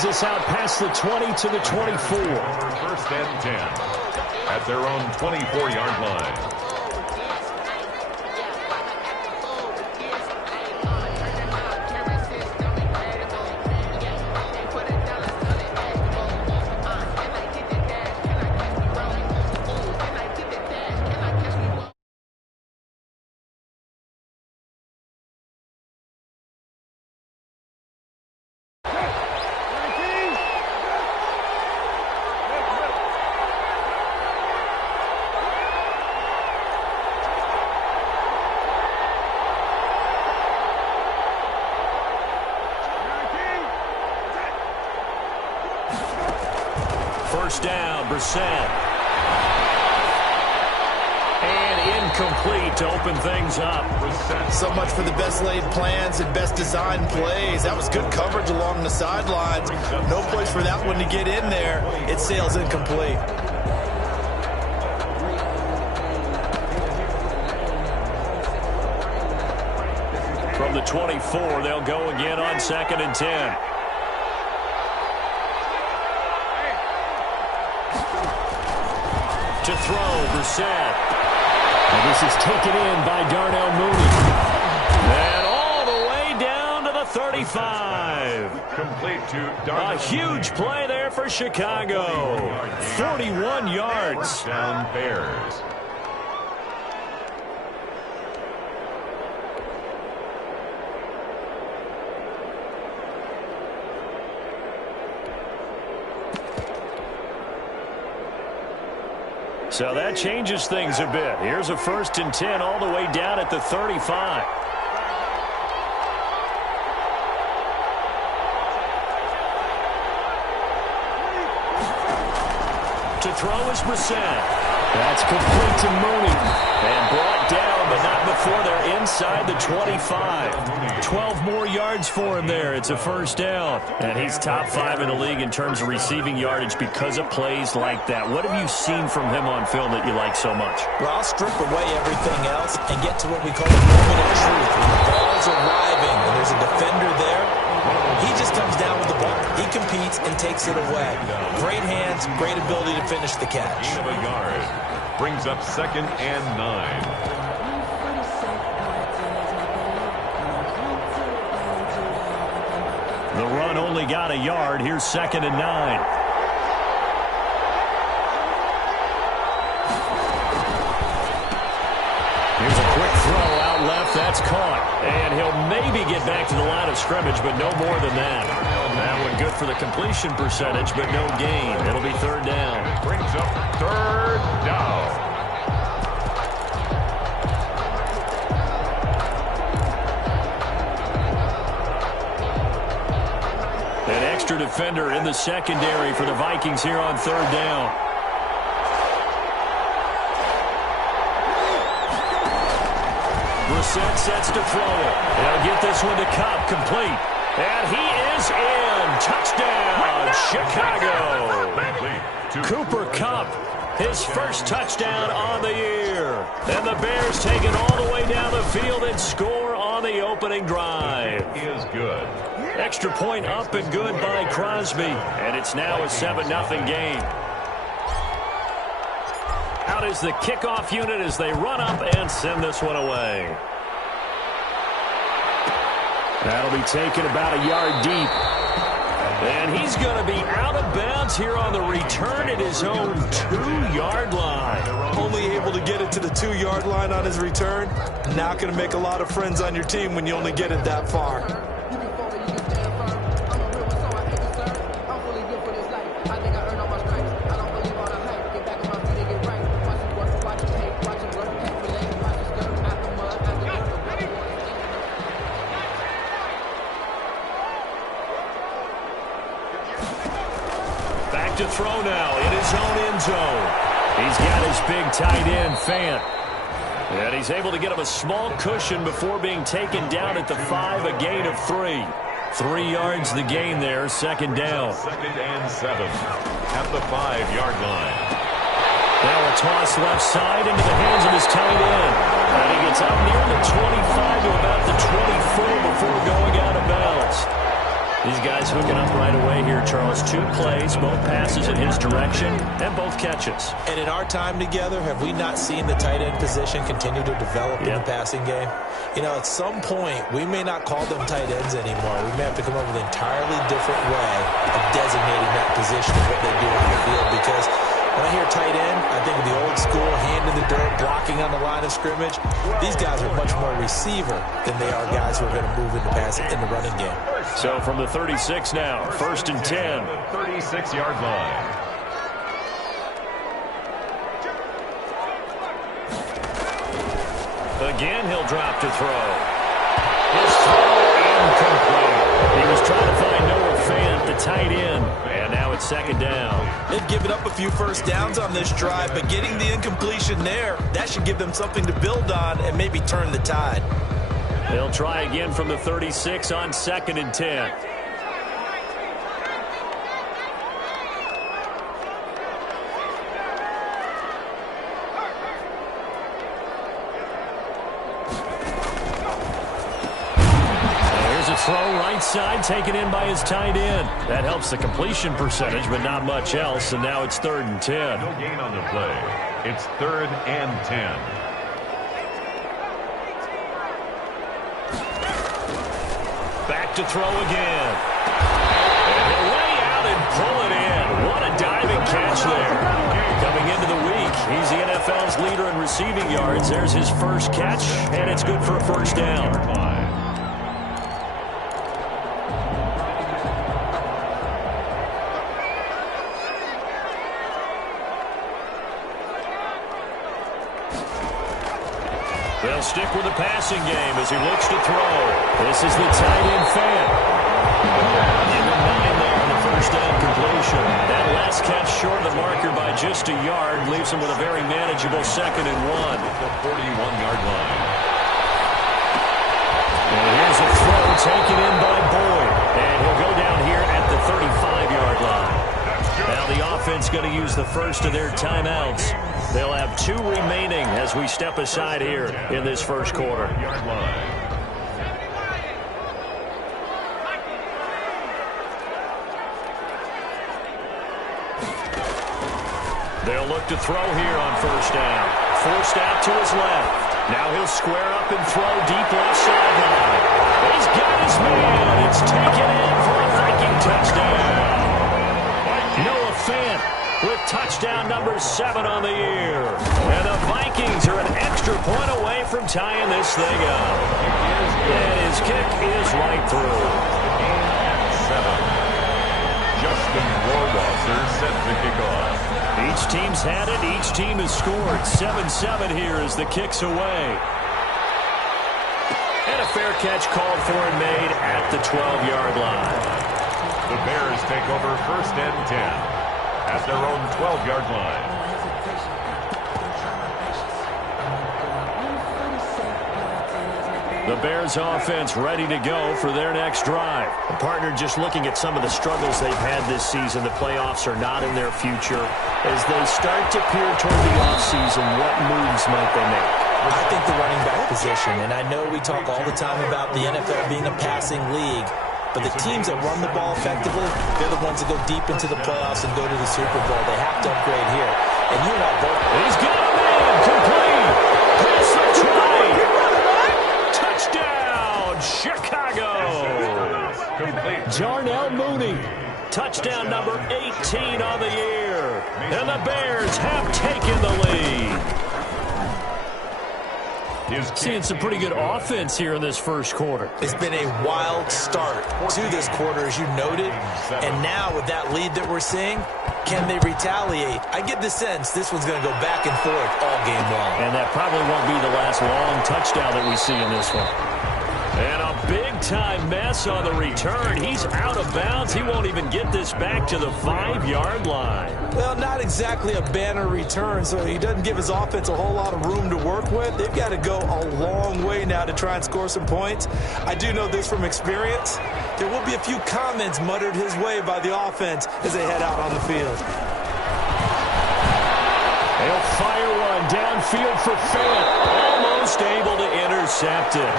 sends us out past the 20 to the 24. First and 10 at their own 24-yard line. First down, Brissett. And incomplete to open things up. So much for the best laid plans and best designed plays. That was good coverage along the sidelines. No place for that one to get in there. It sails incomplete. From the 24, they'll go again on 2nd and 10. To throw, Brissett. And this is taken in by Darnell Mooney. And all the way down to the 35. Complete to Darnell. A huge play there for Chicago. 41 yards. Down Bears. So that changes things a bit. Here's a 1st and 10 all the way down at the 35. To throw is Brissett. That's complete to Mooney. And brought down, but not before they're inside the 25. 12 more yards for him there. It's a 1st down. And he's top 5 in the league in terms of receiving yardage because of plays like that. What have you seen from him on film that you like so much? Well, I'll strip away everything else and get to what we call the moment of truth. When the ball's arriving and there's a defender there, he just comes down with the ball. He competes and takes it away. Great hands, great ability to finish the catch. Gain of a yard. Brings up 2nd and 9. The run only got a yard. Here's 2nd and 9. Here's a quick throw out left. That's caught. And he'll maybe get back to the line of scrimmage, but no more than that. That one good for the completion percentage, but no gain. It'll be 3rd down. It brings up 3rd down. An extra defender in the secondary for the Vikings here on 3rd down. Brissett sets to throw it. They'll get this one to Kupp, complete. And he is in. Touchdown, Chicago. Cooper Kupp, his first touchdown on the year. And the Bears take it all the way down the field and score on the opening drive. He is good. Extra point up and good by Crosby. And it's now a 7-0 game. Out is the kickoff unit as they run up and send this one away. That'll be taken about a yard deep. And he's going to be out of bounds here on the return at his own 2-yard line. Only able to get it to the 2-yard line on his return. Not going to make a lot of friends on your team when you only get it that far. To throw now in his own end zone. He's got his big tight end, Fant. And he's able to get him a small cushion before being taken down at the 5, a gain of 3. 3 yards the gain there, 2nd down. 2nd and 7 at the 5-yard line. Now a toss left side into the hands of his tight end. And he gets up near the 25 to about the 24 before going out of bounds. These guys hooking up right away here, Charles. 2 plays, both passes in his direction, and both catches. And in our time together, have we not seen the tight end position continue to develop in the passing game? You know, at some point, we may not call them tight ends anymore. We may have to come up with an entirely different way of designating that position and what they do on the field. Because when I hear tight end, I think of the old school, hand in the dirt, blocking on the line of scrimmage. These guys are much more receiver than they are guys who are going to move into passing in the running game. So from the 36 now, 1st and 10. 36-yard line. Again, he'll drop to throw. His throw incomplete. He was trying to find Noah Fant, the tight end, and now it's 2nd down. They've given up a few first downs on this drive, but getting the incompletion there, that should give them something to build on and maybe turn the tide. They'll try again from the 36 on 2nd and 10. Throw right side, taken in by his tight end. That helps the completion percentage, but not much else, and now it's 3rd and 10. No gain on the play. It's 3rd and 10. Back to throw again. And he'll lay out and pull it in. What a diving catch there. Coming into the week, he's the NFL's leader in receiving yards. There's his first catch, and it's good for a 1st down. They'll stick with the passing game as he looks to throw. This is the tight end Fant. Give him 9 there on the 1st down completion. That last catch short of the marker by just a yard leaves him with a very manageable 2nd and 1. The 41-yard line. And here's a throw taken in by Boyd. And he'll go down here at the 35-yard line. Now the offense going to use the first of their timeouts. They'll have 2 remaining as we step aside here in this 1st quarter. They'll look to throw here on 1st down. Forced out to his left. Now he'll square up and throw deep left sideline. He's got his man. It's taken in for a Viking touchdown. Noah Fant with touchdown number 7 on the year. And the Vikings are an extra point away from tying this thing up. And his kick is right through. 7. Justin Rohrwasser set to kick off. Each team's had it. Each team has scored. 7-7 here as the kick's away. And a fair catch called for and made at the 12-yard line. The Bears take over 1st and 10. At their own 12-yard line. The Bears offense ready to go for their next drive. A partner just looking at some of the struggles they've had this season. The playoffs are not in their future. As they start to peer toward the offseason, what moves might they make? I think the running back position, and I know we talk all the time about the NFL being a passing league, but the teams that run the ball effectively, they're the ones that go deep into the playoffs and go to the Super Bowl. They have to upgrade here. And you and I both. He's got a man. Complete. Pass the try. Touchdown, Chicago. Jarnell Mooney. Touchdown number 18 on the year. And the Bears have taken the lead. Seeing some pretty good offense here in this 1st quarter. It's been a wild start to this quarter, as you noted. And now with that lead that we're seeing, can they retaliate? I get the sense this one's going to go back and forth all game long. And that probably won't be the last long touchdown that we see in this one. And a big-time mess on the return. He's out of bounds. He won't even get this back to the 5-yard line. Well, not exactly a banner return, so he doesn't give his offense a whole lot of room to work with. They've got to go a long way now to try and score some points. I do know this from experience. There will be a few comments muttered his way by the offense as they head out on the field. They'll fire one downfield for Fant. Almost able to intercept it.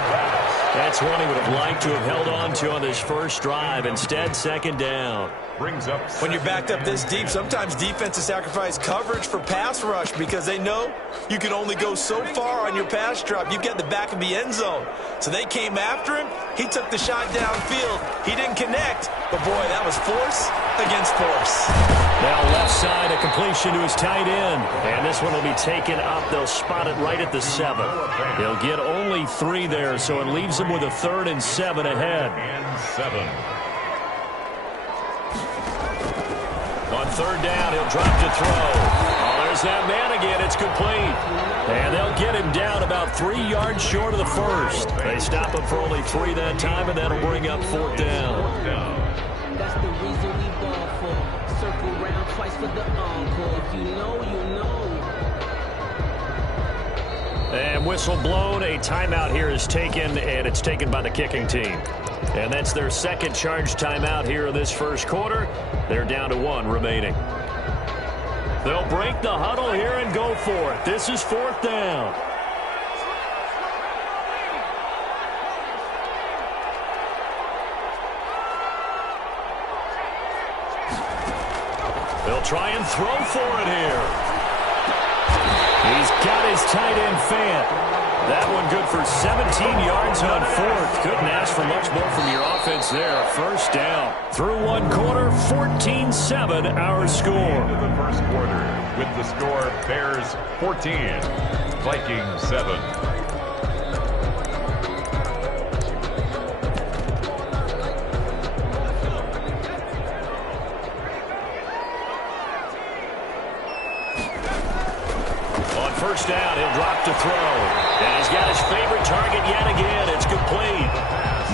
That's one he would have liked to have held on to on this first drive. Instead, second down. Brings up when you're backed up this deep, sometimes defenses sacrifice coverage for pass rush because they know you can only go so far on your pass drop. You've got the back of the end zone. So they came after him. He took the shot downfield. He didn't connect. But, boy, that was force against force. Now left side, a completion to his tight end. And this one will be taken up. They'll spot it right at the 7. He'll get only 3 there, so it leaves him with a 3rd and 7 ahead. And 7. On 3rd down, he'll drop to throw. Oh, there's that man again. It's complete. And they'll get him down about 3 yards short of the first. They stop him for only 3 that time, and that'll bring up 4th down. That's the reason we ball for. Circle round twice for the encore. If you know, you know. And whistle blown. A timeout here is taken, and it's taken by the kicking team. And that's their second charge timeout here in this first quarter. They're down to 1 remaining. They'll break the huddle here and go for it. This is 4th down. They'll try and throw for it here. He's got his tight end Fant. That one good for 17 yards on 4th. Couldn't ask for much more from your offense there. First down. Through 1 quarter, 14-7 our score. Into the first quarter with the score Bears 14, Vikings 7. First down, he'll drop to throw. And he's got his favorite target yet again. It's complete.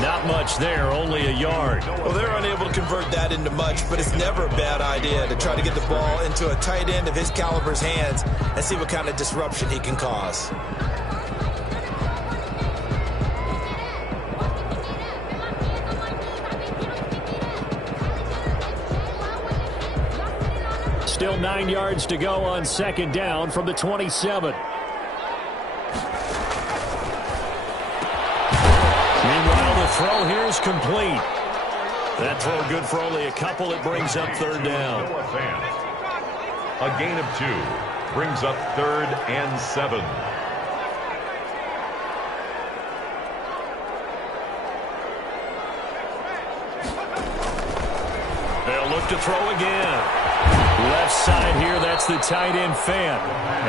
Not much there, only a yard. Well, they're unable to convert that into much, but it's never a bad idea to try to get the ball into a tight end of his caliber's hands and see what kind of disruption he can cause. Still 9 yards to go on second down from the 27. Meanwhile, the throw here is complete. That throw good for only a couple. It brings up 3rd down. A gain of 2 brings up 3rd and 7. They'll look to throw again. Left side here, that's the tight end Fant.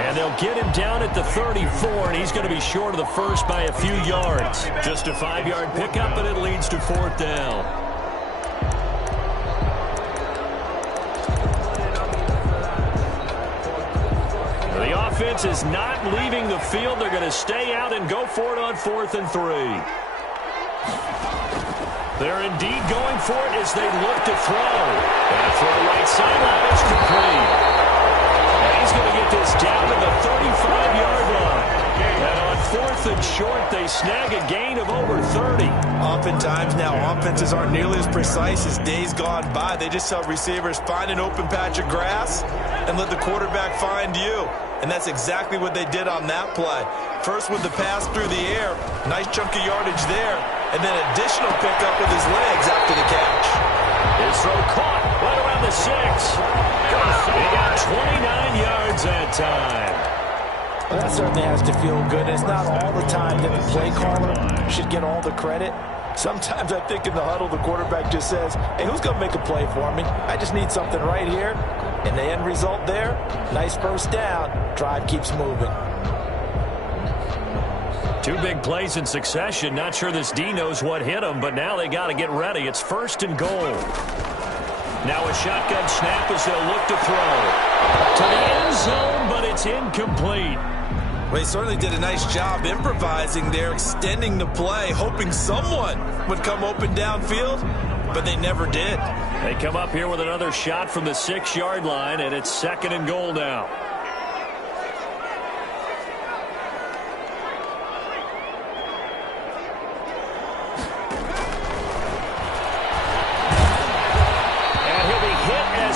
And they'll get him down at the 34, and he's going to be short of the first by a few yards. Just a 5-yard pickup, and it leads to 4th down. The offense is not leaving the field. They're going to stay out and go for it on 4th and 3. They're indeed going for it as they look to throw. And throw right sideline is complete. And he's going to get this down to the 35-yard line. And on 4th and short, they snag a gain of over 30. Oftentimes now, offenses aren't nearly as precise as days gone by. They just tell receivers, find an open patch of grass and let the quarterback find you. And that's exactly what they did on that play. First with the pass through the air, nice chunk of yardage there, and then additional pickup with his legs after the catch. His throw caught right around the 6. He got 29 yards that time. Well, that certainly has to feel good. It's not all the time that the play caller should get all the credit. Sometimes I think in the huddle, the quarterback just says, hey, who's going to make a play for me? I just need something right here. And the end result there, nice first down. Drive keeps moving. 2 big plays in succession. Not sure this D knows what hit him, but now they got to get ready. It's 1st and goal. Now a shotgun snap as they'll look to throw. To the end zone, but it's incomplete. Well, he certainly did a nice job improvising there, extending the play, hoping someone would come open downfield, but they never did. They come up here with another shot from the 6-yard line, and it's 2nd and goal now.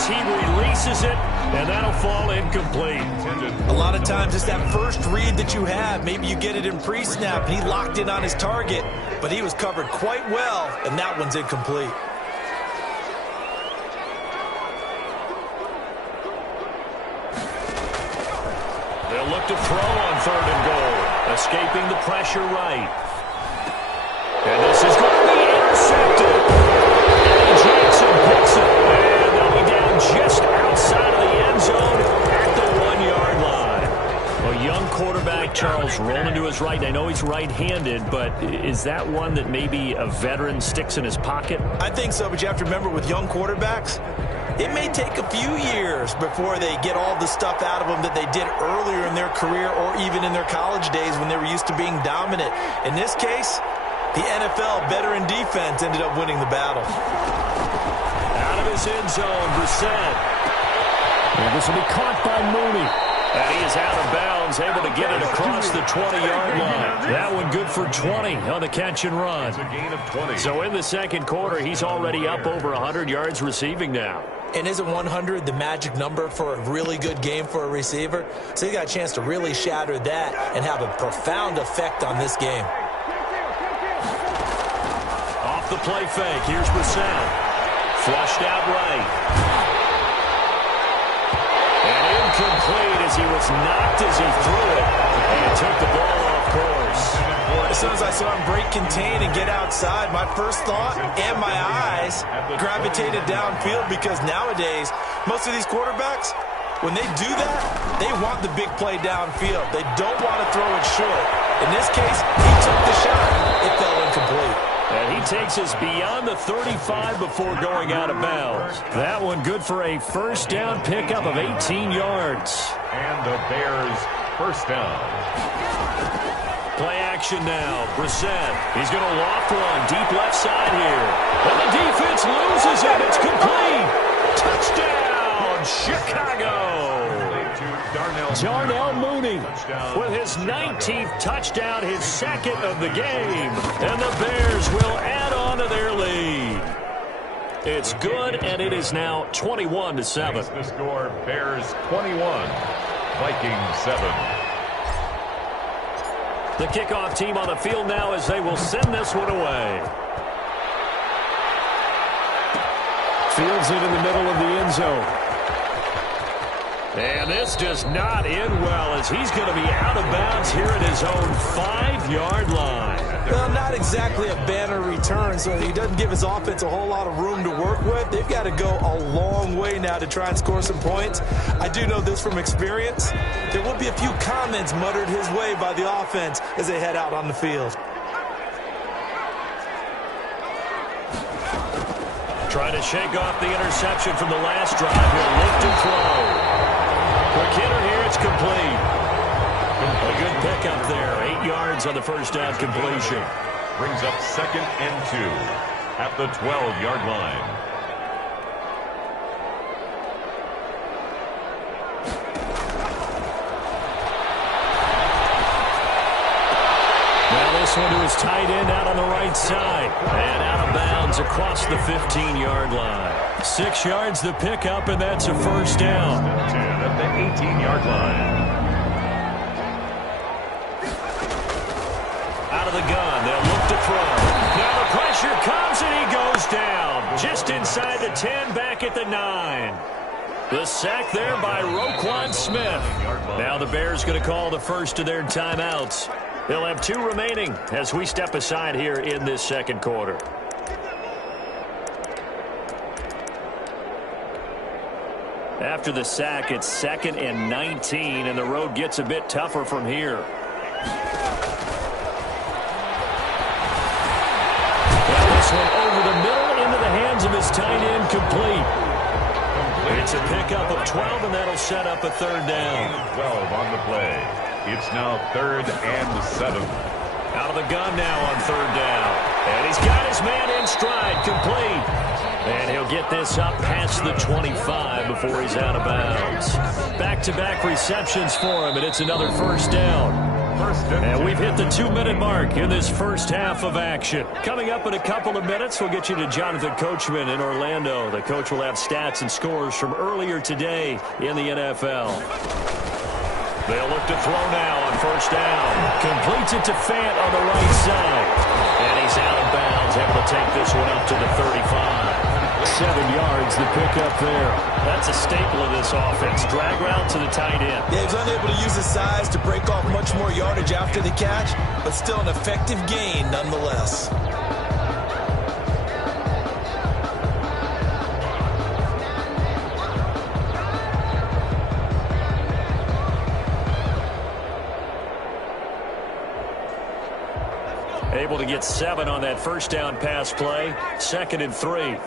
as he releases it, and that'll fall incomplete. A lot of times it's that first read that you have. Maybe you get it in pre-snap, and he locked in on his target, but he was covered quite well, and that one's incomplete. They'll look to throw on 3rd and goal, escaping the pressure right. And this is going to be intercepted. And Jackson picks it. And they'll be down just outside of the end zone at the 1-yard line. A young quarterback, Charles, rolling to his right. I know he's right-handed, but is that one that maybe a veteran sticks in his pocket? I think so, but you have to remember with young quarterbacks, it may take a few years before they get all the stuff out of them that they did earlier in their career or even in their college days when they were used to being dominant. In this case, the NFL veteran defense ended up winning the battle. Out of his end zone, Brissett. And this will be caught by Mooney. And he is out of bounds, able to get it across the 20-yard line. That one good for 20 on the catch and run. It's a gain of 20. So in the second quarter, he's already up over 100 yards receiving now. And isn't 100 the magic number for a really good game for a receiver? So he got a chance to really shatter that and have a profound effect on this game. Off the play fake, here's Brissett. Flushed out right. And incomplete as he was knocked as he threw it. And took the ball off course. As soon as I saw him break contain and get outside, my first thought and my eyes gravitated downfield because nowadays, most of these quarterbacks, when they do that, they want the big play downfield. They don't want to throw it short. In this case, he took the shot. It fell incomplete. And he takes us beyond the 35 before going out of bounds. That one good for a first down pickup of 18 yards. And the Bears first down. Play action now. Brissett. He's going to loft one deep left side here. And the defense loses it. It's complete. Touchdown, Chicago. Darnell Mooney with his 19th touchdown, his second of the game. And the Bears will add on to their lead. It's good, and it is now 21-7. The score, Bears 21, Vikings 7. The kickoff team on the field now as they will send this one away. Fields it in the middle of the end zone. And this does not end well as he's going to be out of bounds here at his own 5-yard line. Well, not exactly a banner return, so he doesn't give his offense a whole lot of room to work with. They've got to go a long way now to try and score some points. I do know this from experience. There will be a few comments muttered his way by the offense as they head out on the field. Trying to shake off the interception from the last drive. He'll look to throw. For Kidder here, it's complete. A good pickup there. 8 yards on the first down completion. Brings up 2nd and 2 at the 12-yard line. Now this one to his tight end out on the right side. And out of bounds across the 15-yard line. 6 yards the pickup, and that's a first down. 10 at the 18-yard line. Out of the gun, they'll look to throw. Now the pressure comes, and he goes down. Just inside the 10, back at the 9. The sack there by Roquan Smith. Now the Bears going to call the first of their timeouts. They'll have 2 remaining as we step aside here in this second quarter. After the sack, it's 2nd and 19, and the road gets a bit tougher from here. Well, this one over the middle into the hands of his tight end, complete. It's a pickup of 12, and that'll set up a third down. 12 on the play. It's now 3rd and 7. Out of the gun now on 3rd down. And he's got his man in stride, complete. And he'll get this up past the 25 before he's out of bounds. Back-to-back receptions for him, and it's another first down. And we've hit the 2-minute mark in this first half of action. Coming up in a couple of minutes, we'll get you to Jonathan Coachman in Orlando. The coach will have stats and scores from earlier today in the NFL. They'll look to throw now on first down. Completes it to Fant on the right side. And he's out of bounds, able to take this one up to the 35. 7 yards, the pickup there. That's a staple of this offense. Drag route to the tight end. Yeah, he's unable to use his size to break off much more yardage after the catch, but still an effective gain nonetheless. Able to get 7 on that first down pass play. 2nd and 3.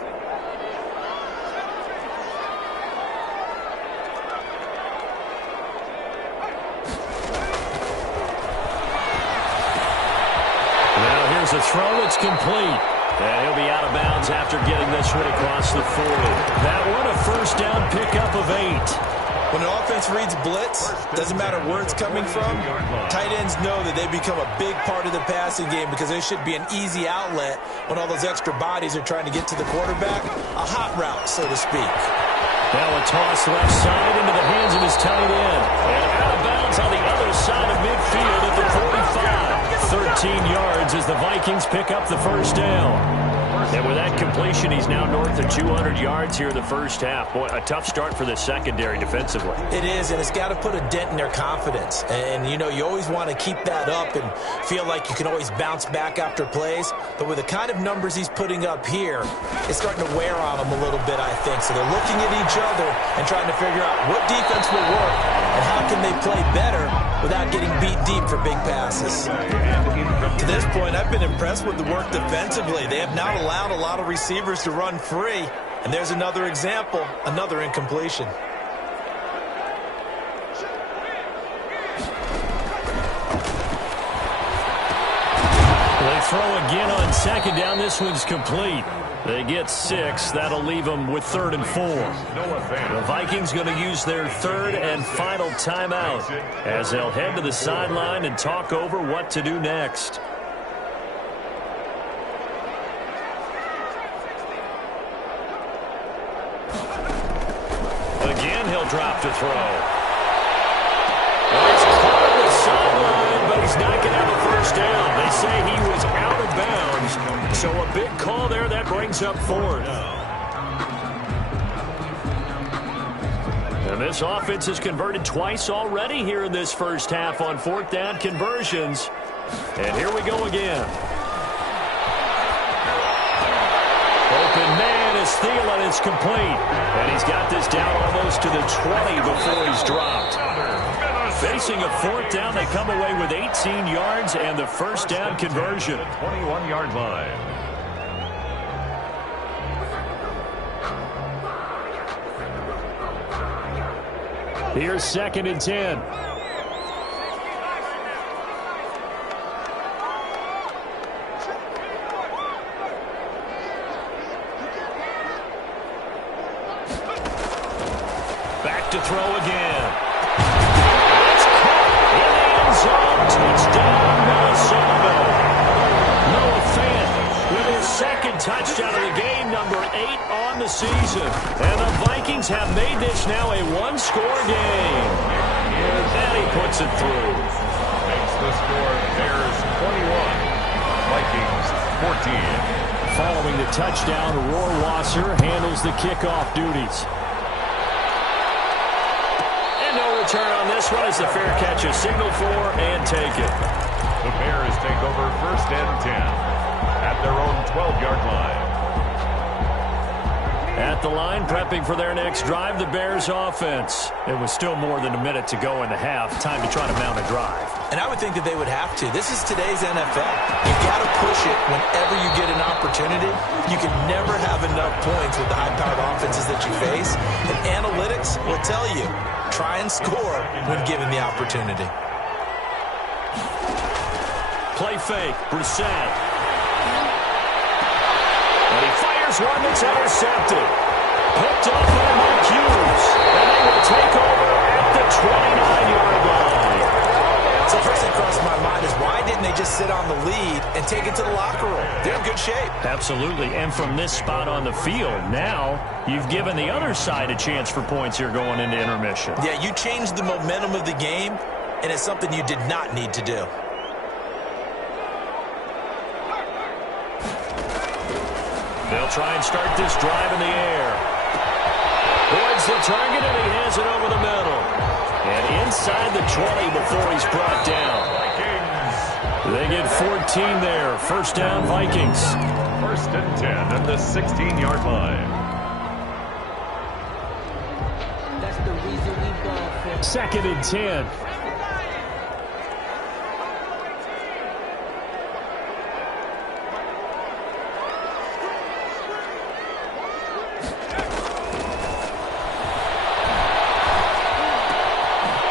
A throw, it's complete. And he'll be out of bounds after getting this one across the 40. That one a first down pickup of 8. When an offense reads blitz, doesn't matter where it's coming from, tight ends know that they become a big part of the passing game because there should be an easy outlet when all those extra bodies are trying to get to the quarterback. A hot route, so to speak. Now a toss left side into the hands of his tight end. And out of bounds on the other side of midfield at the 45. 13 yards as the Vikings pick up the first down. And with that completion, he's now north of 200 yards here in the first half. Boy, a tough start for the secondary defensively. It is, and it's got to put a dent in their confidence. And, you know, you always want to keep that up and feel like you can always bounce back after plays. But with the kind of numbers he's putting up here, it's starting to wear on them a little bit, I think. So they're looking at each other and trying to figure out what defense will work and how can they play better without getting beat deep for big passes. To this point, I've been impressed with the work defensively. They have not allowed a lot of receivers to run free. And there's another example, another incompletion. They throw again on second down. This one's complete. They get 6. That'll leave them with 3rd and 4. The Vikings going to use their 3rd and final timeout as they'll head to the sideline and talk over what to do next. Again, he'll drop to throw. It's caught on the sideline, but he's not going to have a first down. They say he was out of bounds, so a big call there. That brings up 4th. And this offense has converted twice already here in this first half on 4th down conversions. And here we go again. Open man is Thielen. It's complete. And he's got this down almost to the 20 before he's dropped. Facing a 4th down, they come away with 18 yards and the first down conversion. 21-yard line. Here's 2nd and 10. Back to throw again. It's caught in the end zone. Touchdown, Minnesota. Noah Fant with his 2nd touchdown of the game, number 8 on the season. And the Vikings have made this now a 1-score game. And he puts it through. Makes the score Bears 21, Vikings 14. Following the touchdown, Rohrwasser handles the kickoff duties. And no return on this one as the fair catch is signaled for and taken. The Bears take over 1st and 10 at their own 12-yard line. At the line, prepping for their next drive, the Bears offense. It was still more than a minute to go in the half. Time to try to mount a drive. And I would think that they would have to. This is today's NFL. You've got to push it whenever you get an opportunity. You can never have enough points with the high-powered offenses that you face. And analytics will tell you, try and score when given the opportunity. Play fake, Brissett. And he fires one that's intercepted. Picked up by Mike Hughes. And they will take over at the 29-yard line. So first thing crossed my to sit on the lead and take it to the locker room. They're in good shape. Absolutely. And from this spot on the field, now you've given the other side a chance for points here going into intermission. Yeah, you changed the momentum of the game, and it's something you did not need to do. They'll try and start this drive in the air. Boards the target, and he has it over the middle. And inside the 20 before he's brought down. They get 14 there. First down, Vikings. First and 10 at the 16-yard line. That's the reason we ball for. Second and 10.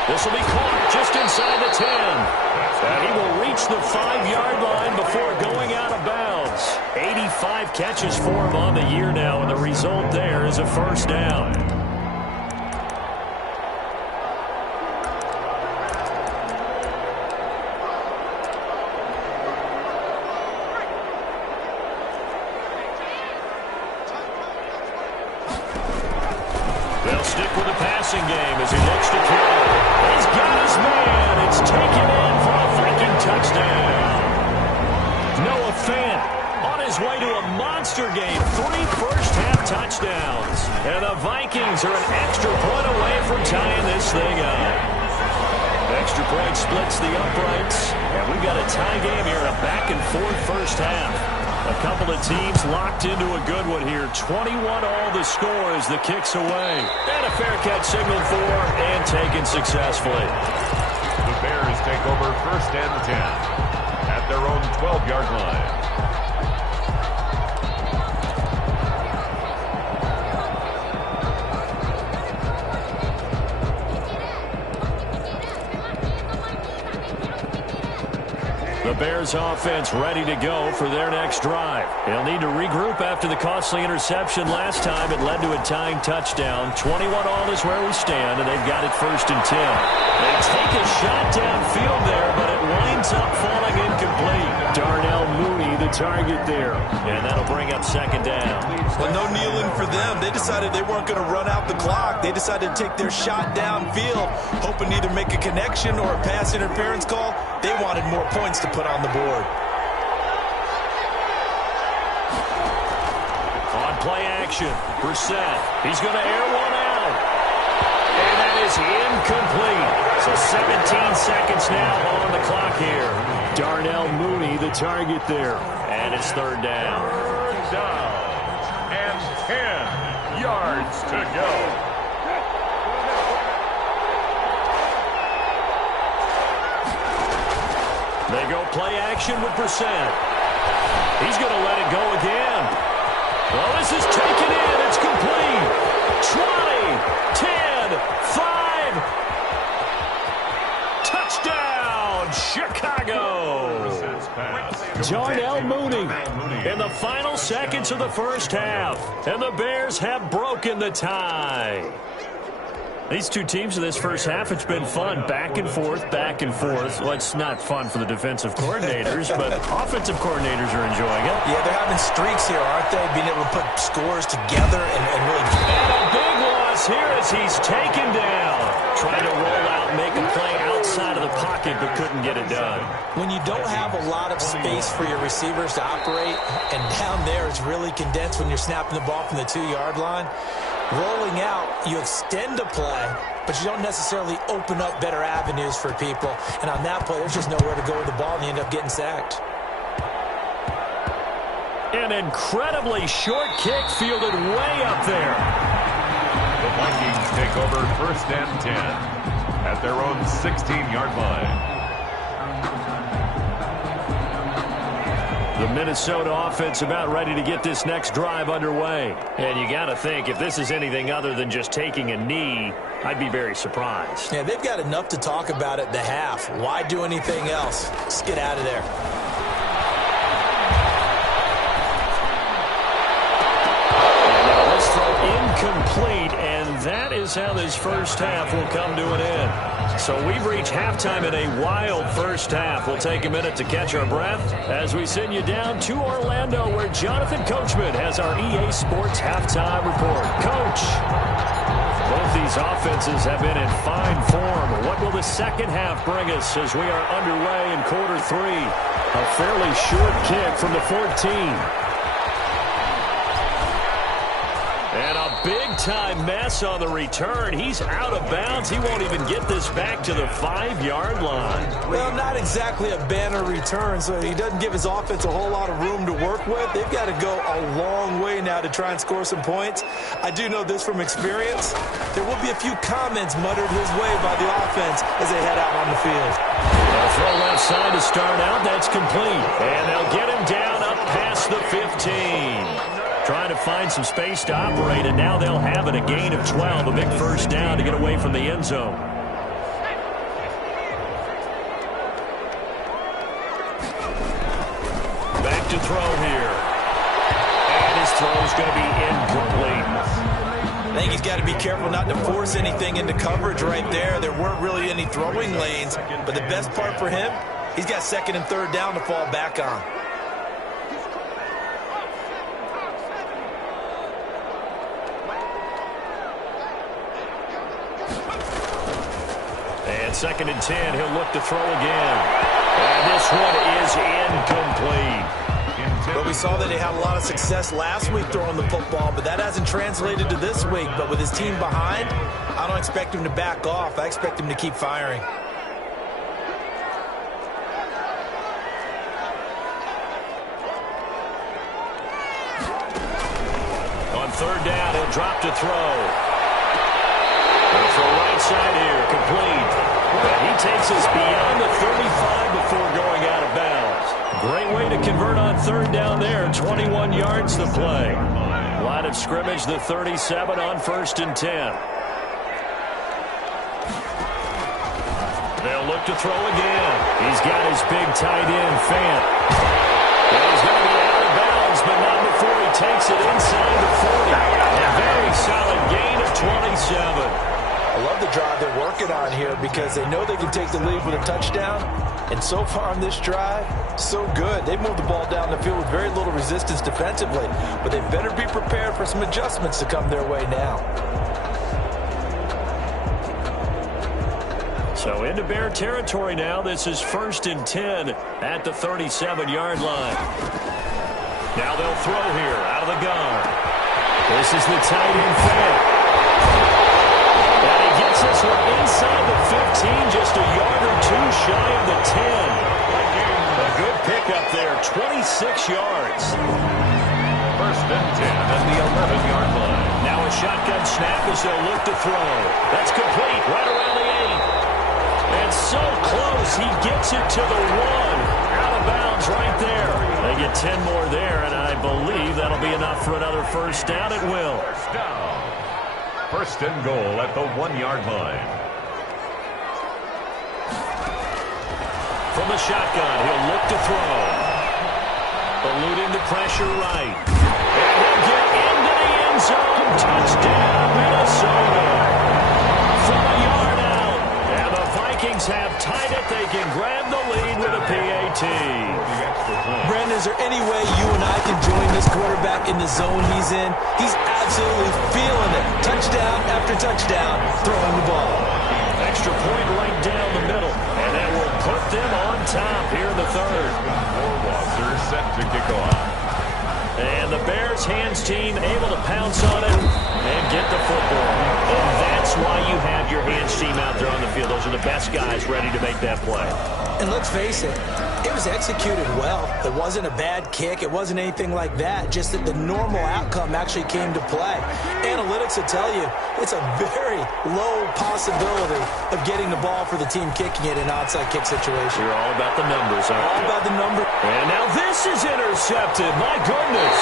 This will be caught just inside the 10. And he will reach the 5-yard line before going out of bounds. 85 catches for him on the year now, and the result there is a first down. They'll stick with the passing game as he looks to throw. He's got his man. It's taken in for a Viking touchdown. Noah Fant on his way to a monster game. 3 first-half touchdowns. And the Vikings are an extra point away from tying this thing up. Extra point splits the uprights. And we've got a tie game here in a back-and-forth first half. A couple of teams locked into a good one here. 21 all the score as the kick's away. And a fair catch signaled for and taken successfully. The Bears take over first and 10 at their own 12-yard line. The Bears offense ready to go for their next drive. They'll need to regroup after the costly interception last time. It led to a tying touchdown. 21 all is where we stand, and they've got it first and 10. They take a shot downfield there, but it winds up falling incomplete. Darnell Mooney, the target there. And that'll bring up second down. Well, no kneeling for them. They decided they weren't going to run out the clock. They decided to take their shot downfield, hoping to either make a connection or a pass interference call. They wanted more points to put on the board. On play action, Brissett. He's going to air one out. And that is incomplete. So 17 seconds now on the clock here. Darnell Mooney, the target there. And it's third down. Third down and 10 yards to go. They go play action with Brissett. He's going to let it go again. Well, this is taken in. It's complete. 20, 10, 5. Touchdown, Chicago. Darnell Mooney in the final seconds of the first half. And the Bears have broken the tie. These two teams in this first half, it's been fun. Back and forth, back and forth. Well, it's not fun for the defensive coordinators, but offensive coordinators are enjoying it. Yeah, they're having streaks here, aren't they? Being able to put scores together and really... And a big loss here as he's taken down. Trying to roll out and make a play outside of the pocket, but couldn't get it done. When you don't have a lot of space for your receivers to operate, and down there it's really condensed when you're snapping the ball from the 2-yard line, rolling out, you extend a play, but you don't necessarily open up better avenues for people. And on that play, there's just nowhere to go with the ball, and you end up getting sacked. An incredibly short kick fielded way up there. The Vikings take over first and 10 at their own 16-yard line. The Minnesota offense about ready to get this next drive underway. And you got to think, if this is anything other than just taking a knee, I'd be very surprised. Yeah, they've got enough to talk about at the half. Why do anything else? Just get out of there. And now this throw incomplete, and that is how this first half will come to an end. So we've reached halftime in a wild first half. We'll take a minute to catch our breath as we send you down to Orlando, where Jonathan Coachman has our EA Sports halftime report. Coach, both these offenses have been in fine form. What will the second half bring us as we are underway in quarter three? A fairly short kick from the 14. And a big-time mess on the return. He's out of bounds. He won't even get this back to the 5-yard line. Well, not exactly a banner return, so he doesn't give his offense a whole lot of room to work with. They've got to go a long way now to try and score some points. I do know this from experience. There will be a few comments muttered his way by the offense as they head out on the field. A throw left side to start out. That's complete. And they'll get him down up past the 15. Trying to find some space to operate, and now they'll have it. A gain of 12, a big first down to get away from the end zone. Back to throw here. And his throw is going to be incomplete. I think he's got to be careful not to force anything into coverage right there. There weren't really any throwing lanes, but the best part for him, he's got second and third down to fall back on. Second and 10, he'll look to throw again. And this one is incomplete. But we saw that he had a lot of success last week throwing the football, but that hasn't translated to this week. But with his team behind, I don't expect him to back off. I expect him to keep firing. On third down, he'll drop to throw. Throw right side here, complete. And he takes us beyond the 35 before going out of bounds. Great way to convert on third down there. 21 yards to play. Line of scrimmage, the 37 on first and 10. They'll look to throw again. He's got his big tight end, Fant. And he's going to be out of bounds, but not before he takes it inside the 40. A very solid gain of 27. I love the drive they're working on here because they know they can take the lead with a touchdown. And so far on this drive, so good. They moved the ball down the field with very little resistance defensively. But they better be prepared for some adjustments to come their way now. So into Bear territory now. This is first and 10 at the 37-yard line. Now they'll throw here out of the gun. This is the tight end Fant. And he gets this one inside the 15, just a yard or two shy of the 10. A good pickup there, 26 yards. First and 10 at the 11-yard line. Now a shotgun snap as they'll look to throw. That's complete, right around the 8. And so close, he gets it to the 1. Out of bounds right there. They get 10 more there, and I believe that'll be enough for another first down. It will. First down. First and goal at the 1-yard line. From the shotgun, he'll look to throw. Eluding the pressure right. And he'll get into the end zone. Touchdown, Minnesota. From a yard out. And the Vikings have tied it. They can grab the lead with a PAT. Brandon, is there any way you and I can join this quarterback in the zone he's in? He's absolutely feeling it. Touchdown after touchdown, throwing the ball. Extra point right down the middle. And that will put them on top here in the third. Walker set to kick off. And the Bears hands team able to pounce on it and get the football. And that's why you have your hands team out there on the field. Those are the best guys ready to make that play. And let's face it, it was executed well. It wasn't a bad kick. It wasn't anything like that. Just that the normal outcome actually came to play. Analytics will tell you it's a very low possibility of getting the ball for the team kicking it in an onside kick situation. You're all about the numbers, aren't you? All about the numbers. And now this is intercepted. My goodness.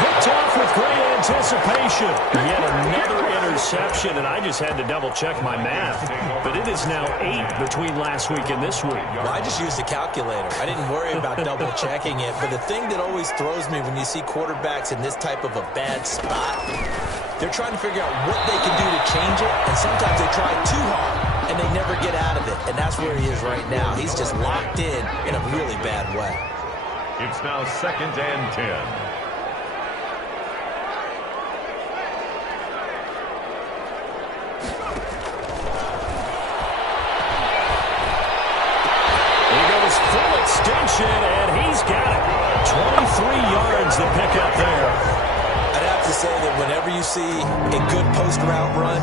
picked off with great anticipation. Yet another interception, and I just had to double-check my math. But it is now 8 between last week and this week. Well, I just used a calculator. I didn't worry about double-checking it. But the thing that always throws me when you see quarterbacks in this type of a bad spot, they're trying to figure out what they can do to change it, and sometimes they try too hard, and they never get out of it. And that's where he is right now. He's just locked in a really bad way. It's now 2nd and 10. Extension, and he's got it. 23 yards to pick up there. I'd have to say that whenever you see a good post-route run,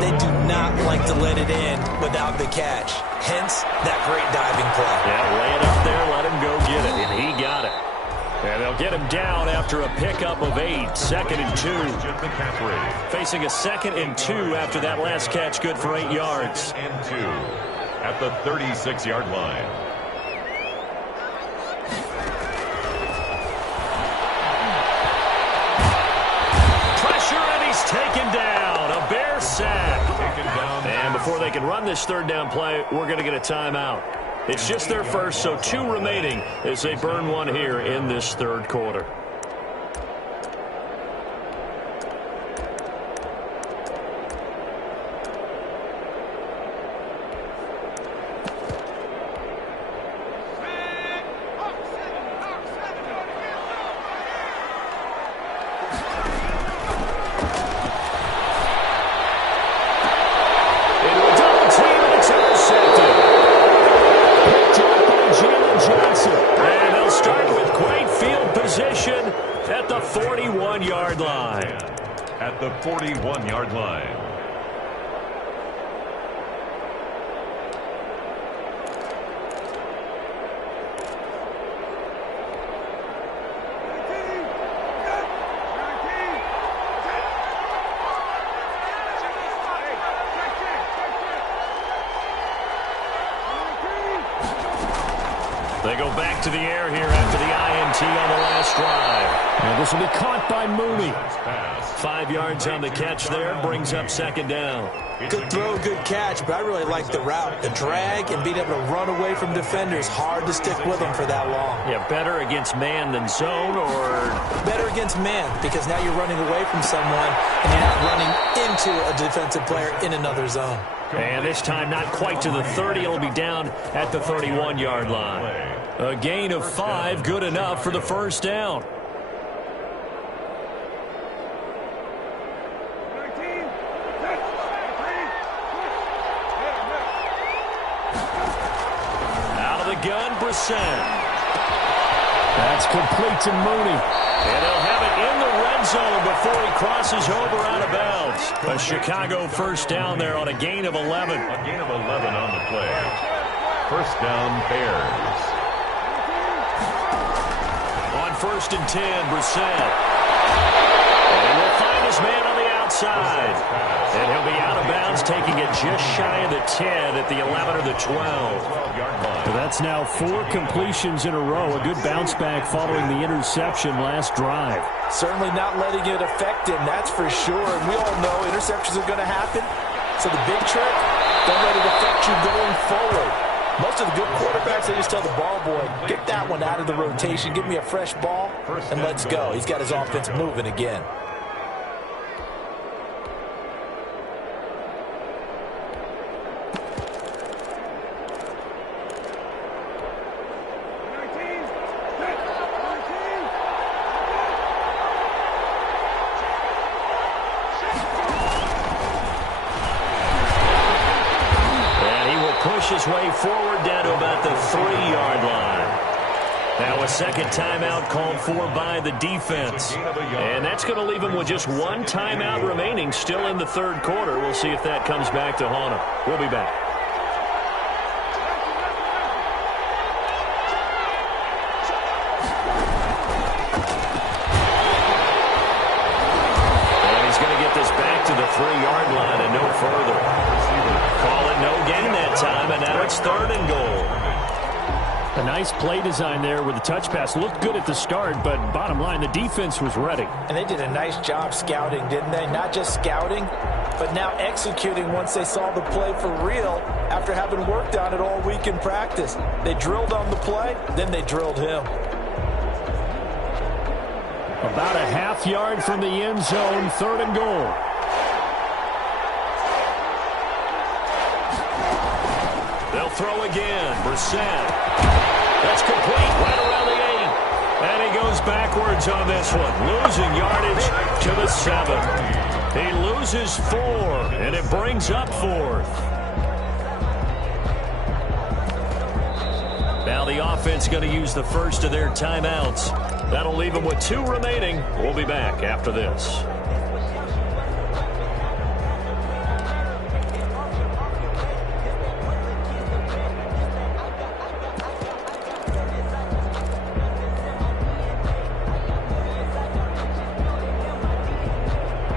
they do not like to let it in without the catch. Hence, that great diving play. Yeah, lay it up there, let him go get it, and he got it. And they'll get him down after a pickup of 8, 2nd and 2. Facing a 2nd and 2 after that last catch, good for 8 yards. And 2 at the 36-yard line. Taken down, a Bear sack. And before they can run this 3rd down play, we're going to get a timeout. It's just their first, so 2 remaining as they burn one here in this 3rd quarter. At the 41-yard line. At the 41-yard line. They go back to the air here after the INT on the last drive. And this will be caught by Mooney. 5 yards on the catch there, brings up 2nd down. Good throw, good catch, but I really like the route. The drag and being able to run away from defenders, hard to stick with them for that long. Yeah, better against man than zone, or? Better against man, because now you're running away from someone and you're not running into a defensive player in another zone. And this time not quite to the 30. It'll be down at the 31-yard line. A gain of 5, good enough for the 1st down. Out of the gun, Brissett. That's complete to Mooney. And they'll have it in the red zone before he crosses over out of bounds. A Chicago 1st down there on a gain of 11. A gain of 11 on the play. 1st down, Bears. On 1st and 10, Brissett. And he'll find his man on the outside. And he'll be out of bounds, taking it just shy of the 10 at the 11 or the 12. That's now 4 completions in a row. A good bounce back following the interception last drive. Certainly not letting it affect him, that's for sure. And we all know interceptions are going to happen. So the big trick, don't let it affect you going forward. Most of the good quarterbacks, they just tell the ball boy, get that one out of the rotation, give me a fresh ball, and let's go. He's got his offense moving again. His way forward down to about the 3-yard line. Now a 2nd timeout called for by the defense. And that's going to leave him with just 1 timeout remaining still in the 3rd quarter. We'll see if that comes back to haunt him. We'll be back. And he's going to get this back to the 3-yard line and no further. Call it no gain that time, and now it's 3rd and goal. Nice play design there with the touch pass. Looked good at the start, but bottom line, the defense was ready. And they did a nice job scouting, didn't they? Not just scouting, but now executing once they saw the play for real after having worked on it all week in practice. They drilled on the play, then they drilled him. About a half yard from the end zone, 3rd and goal. They'll throw again. Brissett. That's complete right around the 8. And he goes backwards on this one, losing yardage to the 7. He loses 4, and it brings up 4th. Now the offense going to use the first of their timeouts. That'll leave them with 2 remaining. We'll be back after this.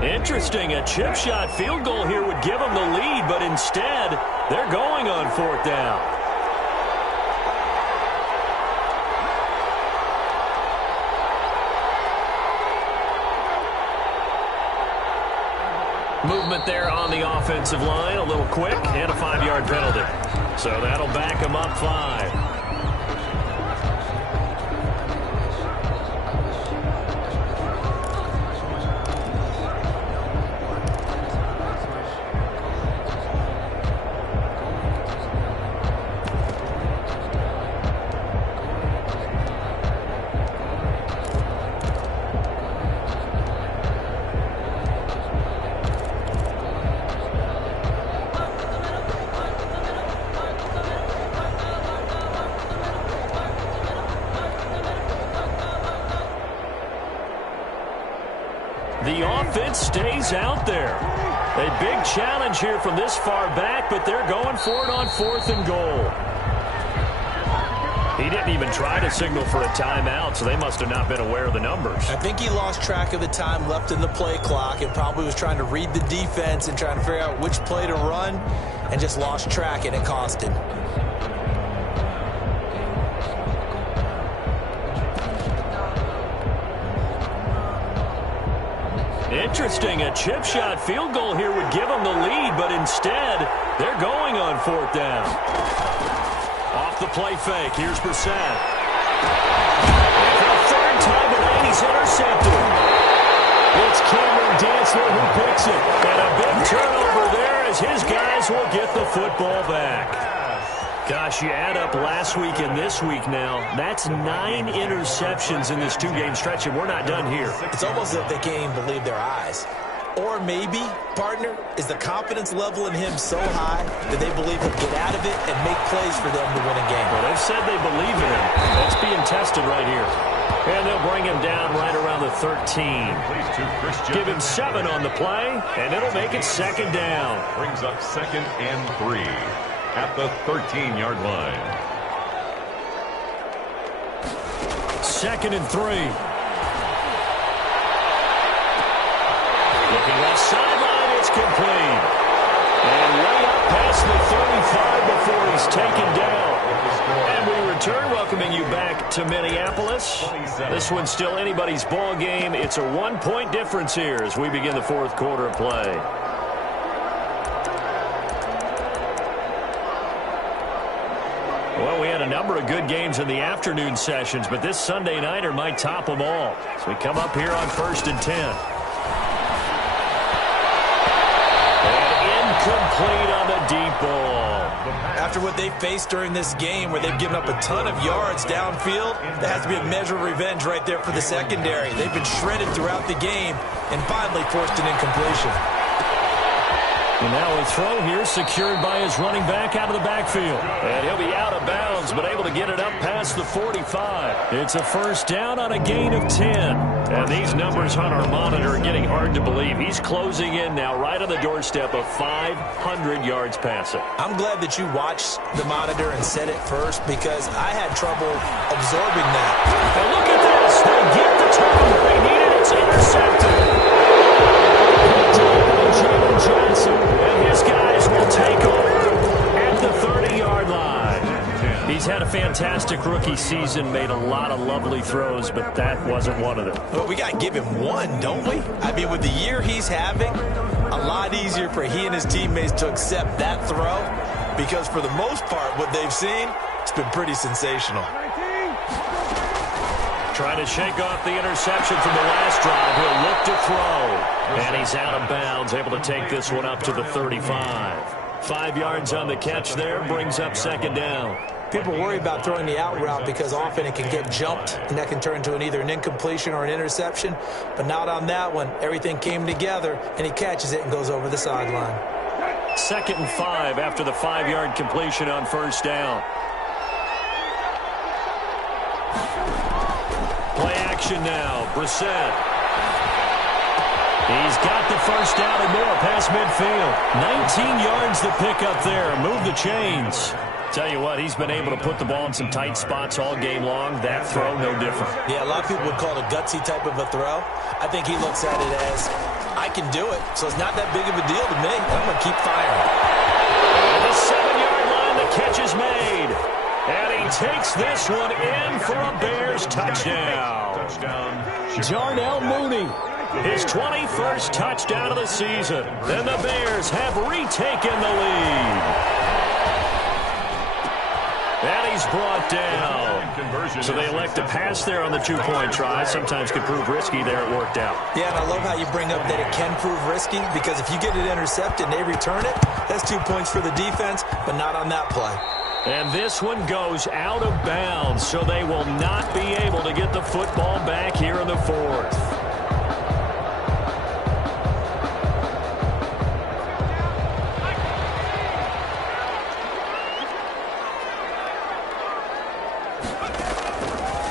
Interesting, a chip shot field goal here would give them the lead, but instead, they're going on 4th down. Movement there on the offensive line, a little quick, and a 5-yard penalty. So that'll back them up 5. The offense stays out there. A big challenge here from this far back, but they're going for it on 4th and goal. He didn't even try to signal for a timeout, so they must have not been aware of the numbers. I think he lost track of the time left in the play clock and probably was trying to read the defense and trying to figure out which play to run and just lost track, and it cost him. Interesting, a chip shot field goal here would give them the lead, but instead, they're going on 4th down. Off the play fake, here's Brissett. And for the 3rd time tonight, he's intercepted. It's Cameron Dantzler who picks it. And a big turnover there as his guys will get the football back. Gosh, you add up last week and this week now, that's 9 interceptions in this 2-game stretch, and we're not done here. It's almost as if they can't even believe their eyes. Or maybe, partner, is the confidence level in him so high that they believe he'll get out of it and make plays for them to win a game. Well, they've said they believe in him. That's being tested right here. And they'll bring him down right around the 13. Give him 7 on the play, and it'll make it 2nd down. Brings up 2nd and 3 at the 13-yard line. 2nd and 3. Looking left sideline, it's complete. And way up past the 35 before he's taken down. And we return, welcoming you back to Minneapolis. This one's still anybody's ball game. It's a 1-point difference here as we begin the 4th quarter of play. Well, we had a number of good games in the afternoon sessions, but this Sunday nighter might top them all. So we come up here on 1st and 10. And incomplete on the deep ball. After what they faced during this game where they've given up a ton of yards downfield, there has to be a measure of revenge right there for the secondary. They've been shredded throughout the game and finally forced an incompletion. And now a throw here secured by his running back out of the backfield. And he'll be out of bounds, but able to get it up past the 45. It's a 1st down on a gain of 10. And these numbers on our monitor are getting hard to believe. He's closing in now right on the doorstep of 500 yards passing. I'm glad that you watched the monitor and said it first because I had trouble absorbing that. And look at this. They get the turnover they needed. It's intercepted. Johnson, and his guys will take over at the 30-yard line. He's had a fantastic rookie season, made a lot of lovely throws, but that wasn't one of them. Well, we got to give him one, don't we? I mean, with the year he's having, a lot easier for he and his teammates to accept that throw because for the most part, what they've seen, it's been pretty sensational. Trying to shake off the interception from the last drive. He'll look to throw. And he's out of bounds, able to take this one up to the 35. 5 yards on the catch there, brings up second down. People worry about throwing the out route because often it can get jumped, and that can turn into either an incompletion or an interception. But not on that one. Everything came together, and he catches it and goes over the sideline. 2nd and 5 after the 5-yard completion on first down. Play action now. Brissett. He's got the first down and more past midfield. 19 yards the pick up there. Move the chains. Tell you what, he's been able to put the ball in some tight spots all game long. That throw, no different. Yeah, a lot of people would call it a gutsy type of a throw. I think he looks at it as, I can do it, so it's not that big of a deal to me. I'm going to keep firing. At the 7-yard line, the catch is made. And he takes this one in for a Bears touchdown. Darnell Mooney, his 21st touchdown of the season. And the Bears have retaken the lead. And he's brought down. So they elect to pass there on the 2-point try. Sometimes could prove risky there. It worked out. Yeah, and I love how you bring up that it can prove risky because if you get it intercepted and they return it, that's 2 points for the defense, but not on that play. And this one goes out of bounds, so they will not be able to get the football back here in the 4th.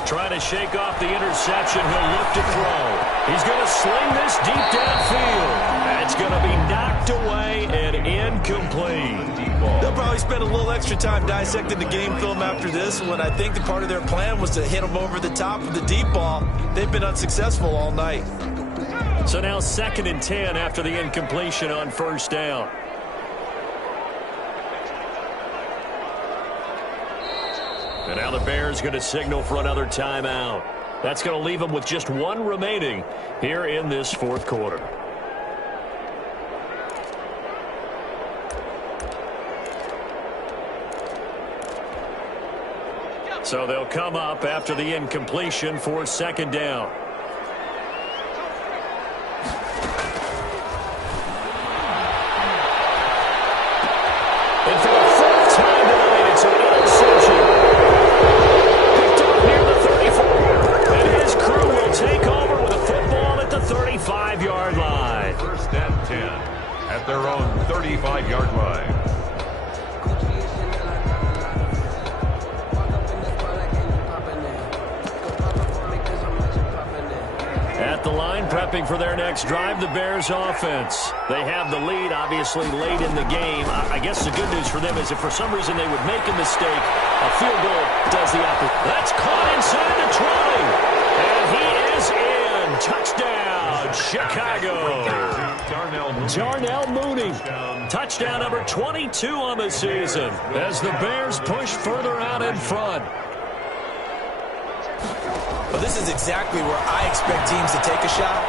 Trying to shake off the interception. He'll look to throw. He's going to sling this deep downfield. It's going to be knocked away and incomplete. They'll probably spend a little extra time dissecting the game film after this when I think the part of their plan was to hit him over the top with the deep ball. They've been unsuccessful all night. So now 2nd and 10 after the incompletion on first down. And now the Bears going to signal for another timeout. That's going to leave them with just one remaining here in this 4th quarter. So they'll come up after the incompletion for 2nd down. And for the 4th time tonight, it's an interception. Picked up near the 34. And his crew will take over with a football at the 35-yard line. 1st and 10 at their own 35-yard line. At the line, prepping for their next drive, the Bears offense. They have the lead, obviously, late in the game. I guess the good news for them is if for some reason they would make a mistake, a field goal does the opposite. That's caught inside the 20. And he is in. Touchdown, Chicago. Darnell Mooney. Touchdown number 22 on the season as the Bears push further out in front. Well, this is exactly where I expect teams to take a shot.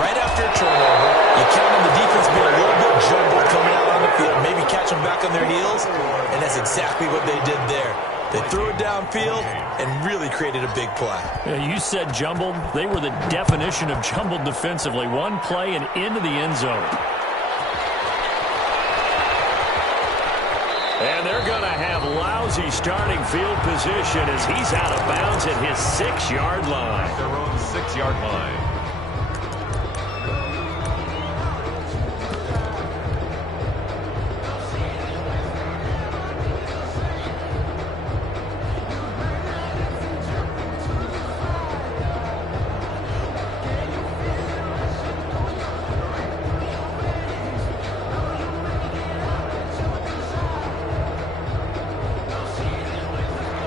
Right after a turnover, you count on the defense being a little bit jumbled coming out on the field, maybe catch them back on their heels, and that's exactly what they did there. They threw it downfield and really created a big play. Yeah, you said jumbled. They were the definition of jumbled defensively. One play and into the end zone. And they're going to have lousy starting field position as he's out of bounds at his 6-yard line. Their own 6-yard line.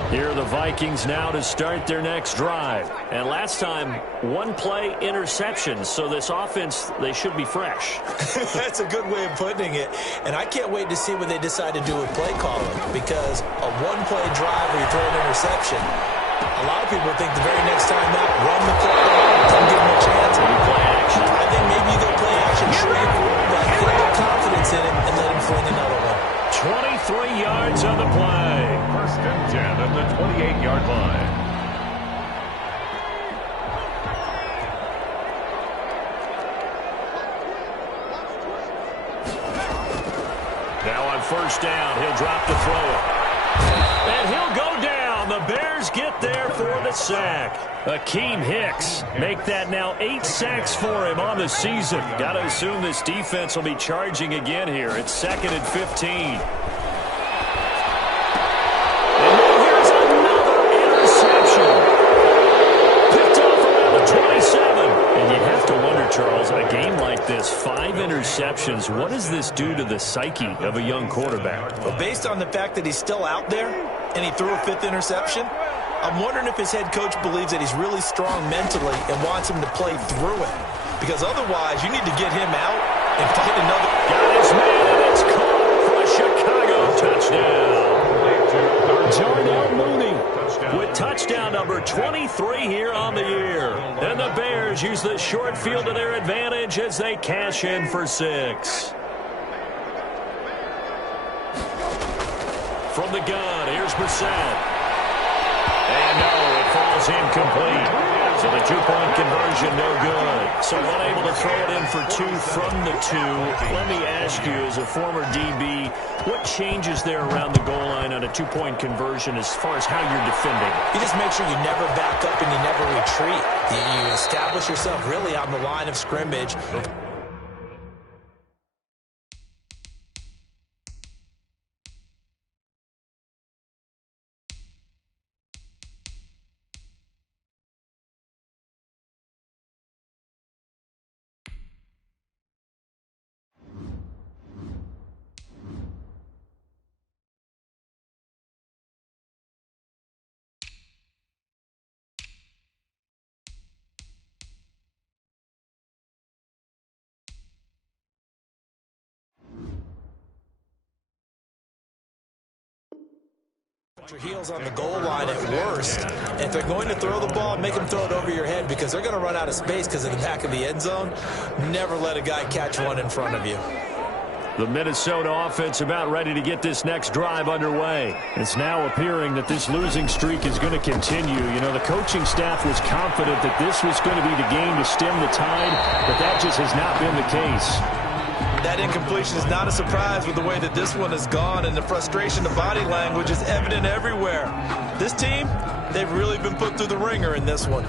Here are the Vikings now to start their next drive. And last time, one play interception. So this offense, they should be fresh. That's a good way of putting it. And I can't wait to see what they decide to do with play calling. Because a one-play drive where you throw an interception, a lot of people think the very next time out, run the play, don't give them a chance. Play action. I think maybe you go play action, show your quarterback, get a little confidence in him, and let him fling another one. 23 yards on the play. First and 10 at the 28-yard line. Now on first down, he'll drop to throw it. And he'll go down. The Bears get there for the sack. Akeem Hicks make that now 8 sacks for him on the season. Got to assume this defense will be charging again here. It's 2nd and 15. And now here's another interception. Picked off around the 27. And you have to wonder, Charles, a game like this, 5 interceptions, what does this do to the psyche of a young quarterback? Well, based on the fact that he's still out there and he threw a 5th interception, I'm wondering if his head coach believes that he's really strong mentally and wants him to play through it. Because otherwise, you need to get him out and find another. Got his man, and it's caught for a Chicago touchdown. Darnell Mooney with touchdown number 23 here on the year. And the Bears use the short field to their advantage as they cash in for 6. From the gun, here's Brissett. And no, it falls incomplete. So the 2-point conversion, no good. So unable to throw it in for 2 from the 2. Let me ask you, as a former DB, what changes there around the goal line on a 2-point conversion as far as how you're defending? You just make sure you never back up and you never retreat. You establish yourself really on the line of scrimmage. Your heels on the goal line at worst. And if they're going to throw the ball, make them throw it over your head because they're going to run out of space because of the back of the end zone. Never let a guy catch one in front of you. The Minnesota offense about ready to get this next drive underway. It's now appearing that this losing streak is going to continue. You know, the coaching staff was confident that this was going to be the game to stem the tide, but that just has not been the case. That incompletion is not a surprise with the way that this one has gone, and the frustration, the body language is evident everywhere. This team, they've really been put through the ringer in this one.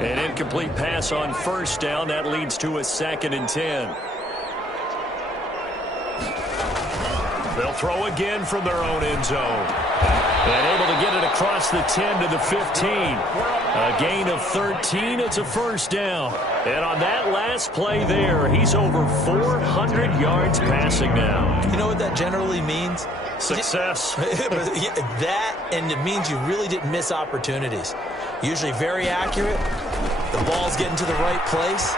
An incomplete pass on first down. That leads to a 2nd and 10. They'll throw again from their own end zone. And able to get it across the 10 to the 15. A gain of 13. It's a first down. And on that last play there, he's over 400 yards passing now. You know what that generally means? Success. That, and it means you really didn't miss opportunities. Usually very accurate. The ball's getting to the right place.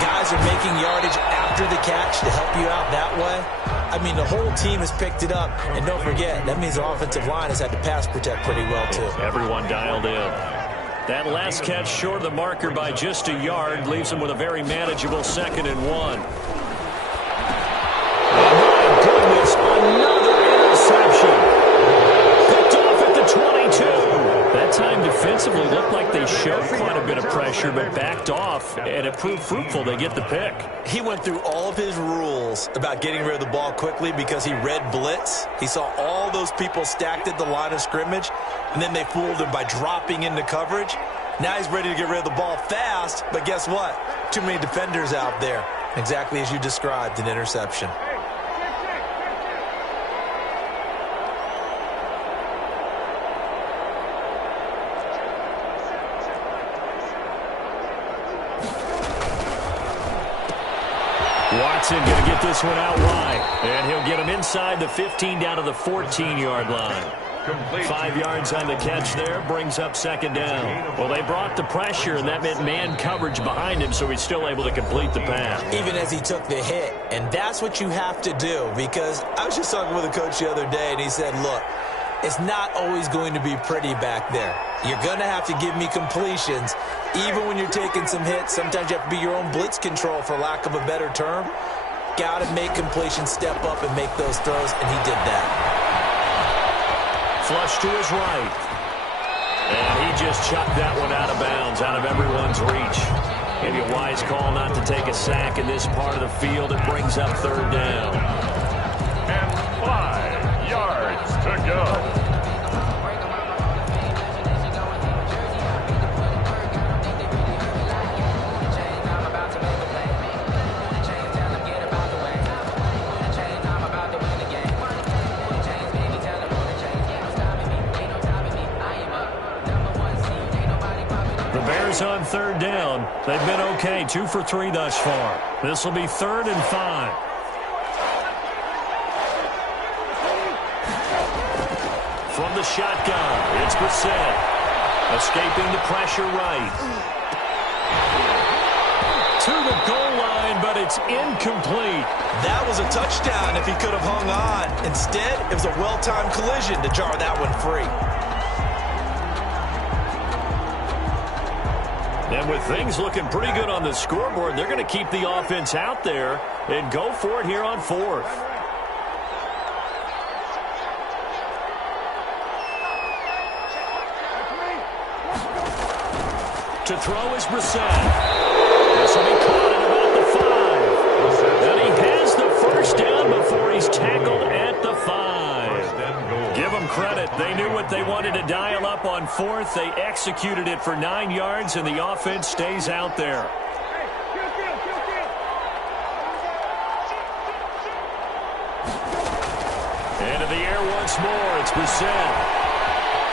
Guys are making yardage after the catch to help you out that way. I mean, the whole team has picked it up. And don't forget, that means the offensive line has had to pass protect pretty well, too. Everyone dialed in. That last catch short of the marker by just a yard leaves him with a very manageable 2nd and 1. Oh, my goodness, another interception. Picked off at the 22. That time defensively looked like they showed quite a bit of pressure, but backed off, and it proved fruitful. They get the pick. He went through all of his rules about getting rid of the ball quickly because he read blitz. He saw all those people stacked at the line of scrimmage, and then they fooled him by dropping into coverage. Now he's ready to get rid of the ball fast, but guess what? Too many defenders out there. Exactly as you described, an interception. Watson going to get this one out wide. And he'll get him inside the 15 down to the 14-yard line. 5 yards on the catch there, brings up second down. Well, they brought the pressure, and that meant man coverage behind him, so he's still able to complete the pass. Even as he took the hit, and that's what you have to do, because I was just talking with a coach the other day, and he said, look, it's not always going to be pretty back there. You're going to have to give me completions, even when you're taking some hits. Sometimes you have to be your own blitz control, for lack of a better term. Got to make completions, step up, and make those throws, and he did that. Flush to his right. And he just chucked that one out of bounds, out of everyone's reach. Maybe a wise call not to take a sack in this part of the field. It brings up third down. And 5 yards to go. On third down. They've been okay. 2 for 3 thus far. This will be 3rd and 5. From the shotgun, it's Brissett. Escaping the pressure right. To the goal line, but it's incomplete. That was a touchdown if he could have hung on. Instead, it was a well-timed collision to jar that one free. And with things looking pretty good on the scoreboard, they're going to keep the offense out there and go for it here on 4th. To throw is Brissett. This will be caught at about the 5. And he has the first down before he's tackled at the 5. Give them credit. They knew what they wanted to dial up on 4th. They executed it for 9 yards, and the offense stays out there. Into the air once more. It's Brissett.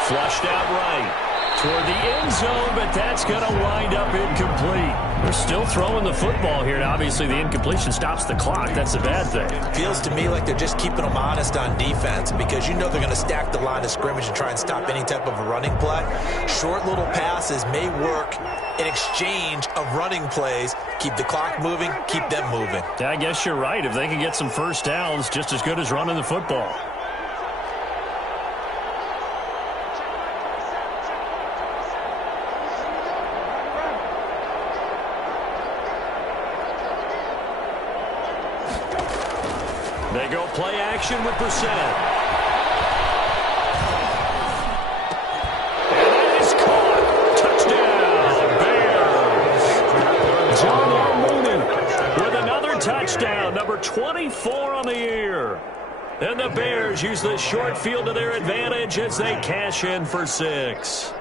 Flushed out right. Toward the end zone, but that's going to wind up incomplete. They're still throwing the football here, and obviously the incompletion stops the clock. That's a bad thing. Feels to me like they're just keeping them honest on defense, because you know they're going to stack the line of scrimmage and try and stop any type of a running play. Short little passes may work in exchange of running plays. Keep the clock moving, keep them moving. Yeah, I guess you're right. If they can get some first downs, just as good as running the football. They go play action with Brissett. And it is caught. Touchdown, Bears. John Mooney with another touchdown, number 24 on the year. And the Bears use the short field to their advantage as they cash in for 6.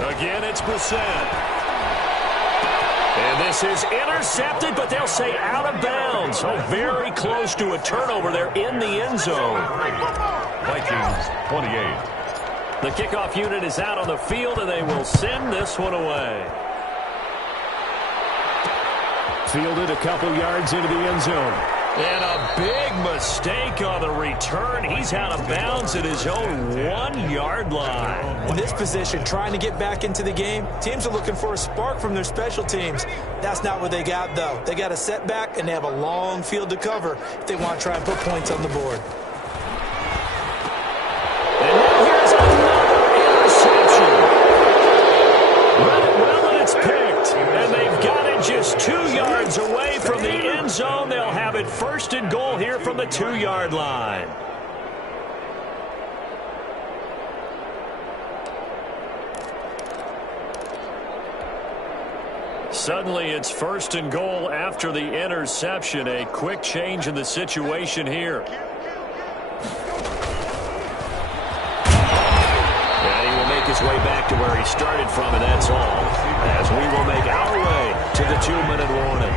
Again, it's Brissett. And this is intercepted, but they'll say out of bounds. So very close to a turnover there in the end zone. Vikings 28. The kickoff unit is out on the field, and they will send this one away. Fielded a couple yards into the end zone. And a big mistake on the return. He's out of bounds at his own 1-yard line. In this position, trying to get back into the game, teams are looking for a spark from their special teams. That's not what they got, though. They got a setback, and they have a long field to cover if they want to try and put points on the board. And now here's another interception. Read it well, and it's picked. And they've got it just 2 yards away from the end zone. They'll have it 1st and goal here from the 2-yard line. Suddenly it's 1st and goal after the interception. A quick change in the situation here. And he will make his way back to where he started from, and that's all. As we will make our way to the 2-minute warning.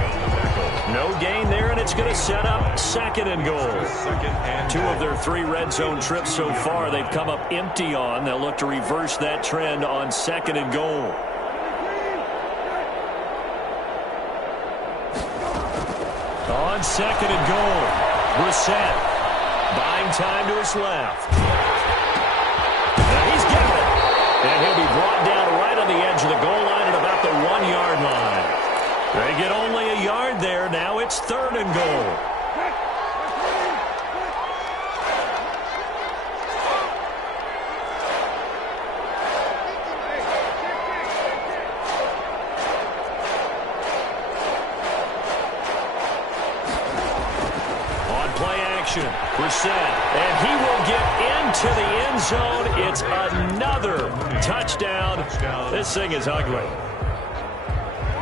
No gain there, and it's going to set up 2nd and goal. 2 of their 3 red zone trips so far they've come up empty on. They'll look to reverse that trend on 2nd and goal. on 2nd and goal. Brissett buying time to his left. And he's got it. And he'll be brought down right on the edge of the goal line at about the 1-yard line. They get only a yard there. Now it's 3rd and goal. Brissett, and he will get into the end zone. It's another touchdown. This thing is ugly.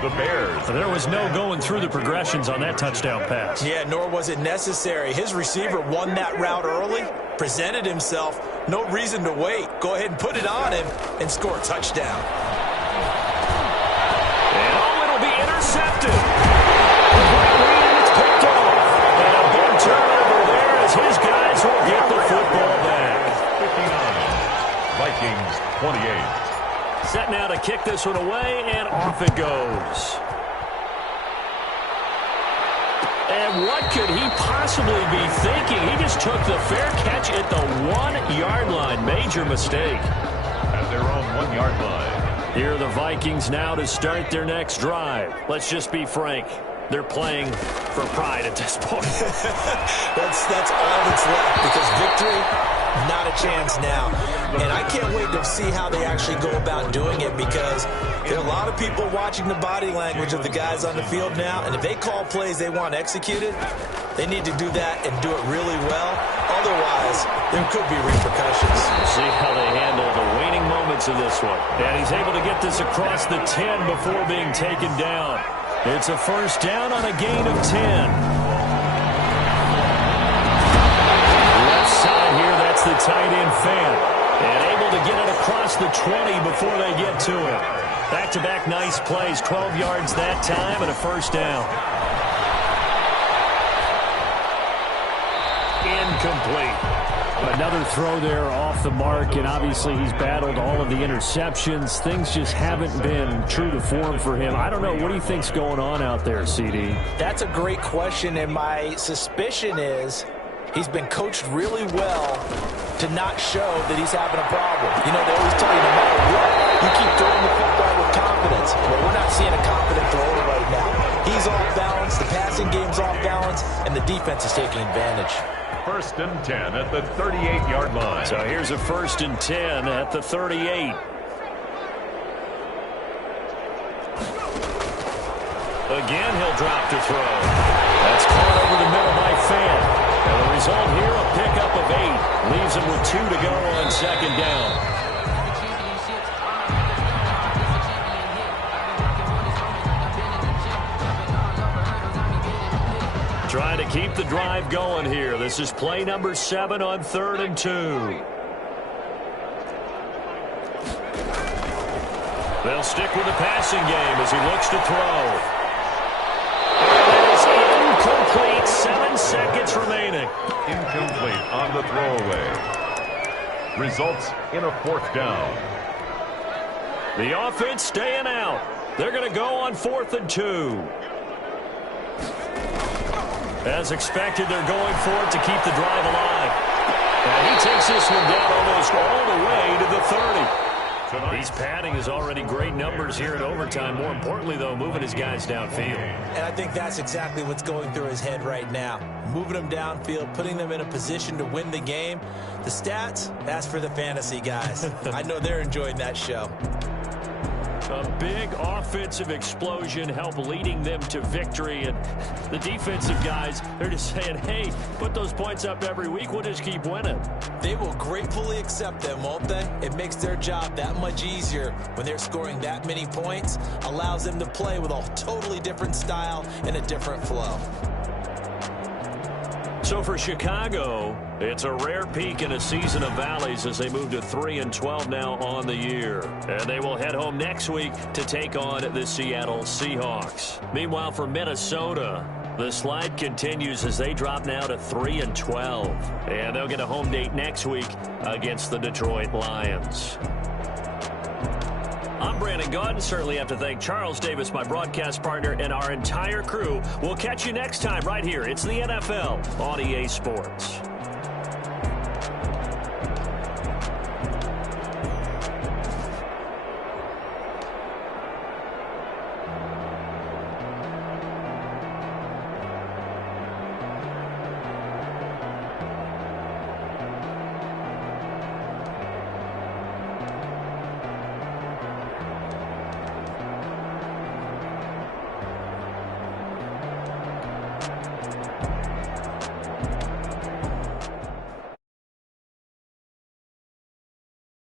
The Bears. There was no going through the progressions on that touchdown pass. Yeah, nor was it necessary. His receiver won that route early, presented himself. No reason to wait. Go ahead and put it on him and score a touchdown. And it'll be intercepted. It's picked off. And a big turnover there as his guys will get the football back. 59. Vikings 28. Set now to kick this one away, and off it goes. And what could he possibly be thinking? He just took the fair catch at the 1-yard line. Major mistake. At their own 1-yard line. Here are the Vikings now to start their next drive. Let's just be frank. They're playing for pride at this point. That's all that's left, because victory, not a chance now. And I can't wait to see how they actually go about doing it, because there are a lot of people watching the body language of the guys on the field now, and if they call plays they want executed, they need to do that and do it really well. Otherwise, there could be repercussions. We'll see how they handle the waning moments of this one. And he's able to get this across the 10 before being taken down. It's a first down on a gain of 10. Left side here, that's the tight end fan. And able to get it across the 20 before they get to it. Back-to-back nice plays, 12 yards that time and a first down. Incomplete. Another throw there off the mark, and obviously he's battled all of the interceptions. Things just haven't been true to form for him. I don't know. What do you think's going on out there, CD? That's a great question, and my suspicion is he's been coached really well to not show that he's having a problem. You know, they always tell you no matter what, you keep throwing the football with confidence. Well, we're not seeing a confident thrower right now. He's off balance, the passing game's off balance, and the defense is taking advantage. 1st and 10 at the 38-yard line. So here's a 1st and 10 at the 38. Again, he'll drop to throw. That's caught over the middle by Fan. And the result here, a pickup of 8. Leaves him with 2 to go on 2nd down. Trying to keep the drive going here. This is play number 7 on 3rd and 2. They'll stick with the passing game as he looks to throw. And it is incomplete. 7 seconds remaining. Incomplete on the throwaway. Results in a 4th down. The offense staying out. They're going to go on 4th and 2. As expected, they're going for it to keep the drive alive. And he takes this one down almost all the way to the 30. He's padding his already great numbers here in overtime. More importantly, though, moving his guys downfield. And I think that's exactly what's going through his head right now. Moving them downfield, putting them in a position to win the game. The stats, that's for the fantasy guys. I know they're enjoying that show. A big offensive explosion help leading them to victory. And the defensive guys, they're just saying, hey, put those points up every week. We'll just keep winning. They will gratefully accept them, won't they? It makes their job that much easier when they're scoring that many points. Allows them to play with a totally different style and a different flow. So for Chicago, it's a rare peak in a season of valleys as they move to 3-12 now on the year. And they will head home next week to take on the Seattle Seahawks. Meanwhile, for Minnesota, the slide continues as they drop now to 3-12. And they'll get a home date next week against the Detroit Lions. Up Brandon Gaudin. Certainly have to thank Charles Davis, my broadcast partner, and our entire crew. We'll catch you next time right here. It's the NFL on EA Sports.